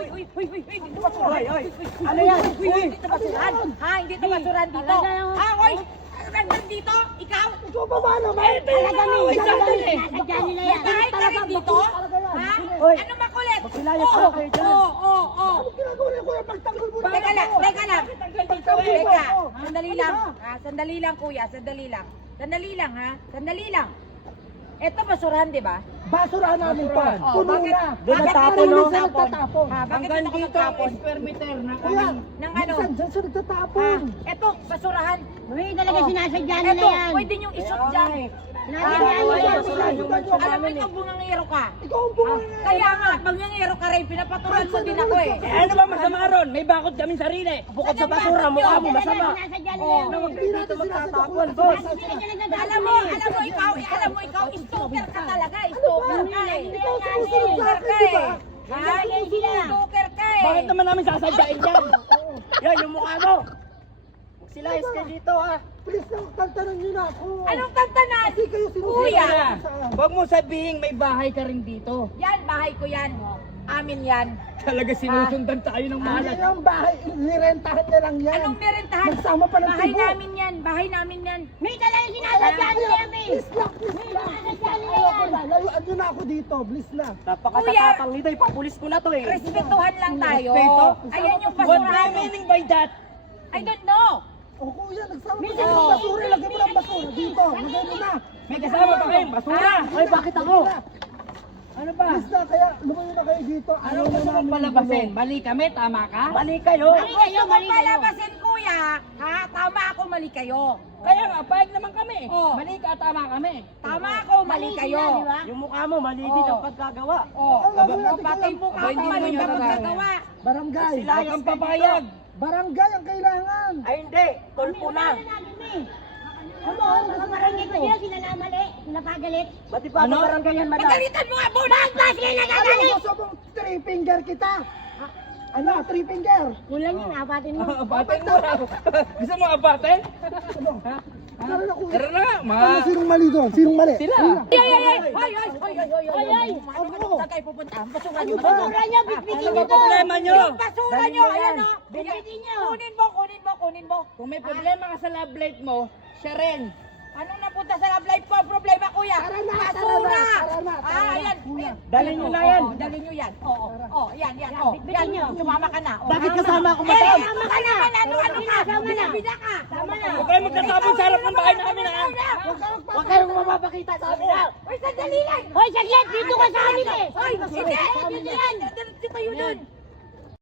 Dito basurahan. Ano yan? Dito basurahan. Ha? Hindi ito basurahan dito. Ha? Hoy! Nandito? Ikaw? Ikaw ba ba naman? Talaga Ay, sandali. Nasadya nila yan. Kahit ka rin dito? Ha? Hoy. Ano makulit? Magkilayas ako kayo dyan. Oo. Ano ginagawa niyo, kuya? Pagtanggol mo na. Teka lang. Teka. Sandali lang. Sandali lang, kuya. Sandali lang, ha? Sandali lang. Ito basurahan, di ba? Basurahan namin pa. Oh, Puno bakit- na. bakit Nagtatapon, dito no? ka Nagtatapon. Ha? Bakit Hanggang dito ka dito nagtapon? ang square meter na Kuya, kami. Nang ano? minsan dyan siya Ha? nagtatapon. Ito, basurahan. Uy, talaga Oh. sinasadya nila Ito, yan. pwede niyong isot dyan. Sinasadya nila yan. Alam mo, ikaw bungangero ka. Ikaw ang pumunta. Kaya nga, bungangero ka rin, pinapatulan mo din ako eh. Ano ba masama ron? May bakod kami sarili. Bukod sa basura, mukha mo masama. Sinasadya nila Oh. yan. Hindi natin sinasadya, boss. Alam mo, ikaw, stalker ka talaga, stalker ka eh. Ikaw sumusunod sa akin, di ba? Ha? Stalker ka eh. Bakit naman namin sasadyain yan? Yan, yung mukha mo. Magsilayas ka dito ha. Please lang, tantanan niyo na ako. Anong tantanan? Kasi kayo Kuya. sinusunod. Huwag mo sabihin may bahay ka rin dito. Yan, bahay ko yan. Amin yan. Talaga sinusundan tayo ng Ano malas. yung bahay? Nirentahan niya lang yan. Anong merentahan? Nagsama pa ng Bahay tibo. namin yan, bahay namin yan. May talaga sinasadya nila yan, eh. Please lang, please lang. Ayoko na. Layuan niyo na ako dito. Please lang. Napakatatapang nito, ipapulis ko na to eh. Respetuhan lang tayo. Respeto? Ayan yung What do you basurahan. meaning by that? I don't know. O kuya, nagsama pa ng basura. Lagyan mo ng basura dito. Lagyan mo na. May kasama pa kayong basura. Ay, bakit ako? Ano ba? Please na, kaya lumayo na kayo dito. Ano Ayaw gusto na mong namin palabasin? gulo. Mali kami, tama ka? Mali kayo. Gusto mo palabasin, kuya? Ha? Tama ako, mali kayo. Kaya nga, pahig naman kami. Oh. Mali ka, tama kami. Tama ako, mali kayo. Yung mukha mo, mali din ang pagkagawa. Oh, Ang gagawin natin patay kailangan- mo ka, Hindi mo mali niya ka nagagawa. magkagawa. Barangay. Huwag kang papayag. Barangay ang kailangan. Ay hindi, tulpo na. Ano, mas marangit pa sila, sila na mali, napagalit. Ba't pa ano? Barangay yan, madam? Pagalitan mo nga, Bunat! Bakit sila Ano nagagalit? gusto mong three finger kita? Ano, three finger? Kulang yun, apatin mo. Abatin mo. Gusto mo abatin? Ano? Tara na kuya. Tara na nga, Ano, sinong mali doon? Sinong mali? Sila. Ay! Saan kayo pupunta? Basura niyo. Basura niyo, bitbitin Ano niyo ba to. problema nyo? Basura niyo, ayan o. Bitbitin niyo. Kunin mo. Kung may problema ka sa love life mo, siya rin. Anong napunta sa love life ko? Problema, kuya. Tara na, Basura. tara na. Ayan. Dalhin niyo na yan. Dalhin niyo yan. Oo. Yan. bitbitin niyo. Sumama ka na. Bakit kasama ako, madam? madam? Sumama ka na. Ano ka? Sama na. Bida ka. Sama na. Huwag kayo magkasabong sa harap ng bahay namin ha. Huwag kayong mapapakita sa amin ha. Uy, sandali lang. Hoy, saglit, dito ka sa amin eh. Hoy, hindi. Dito yun.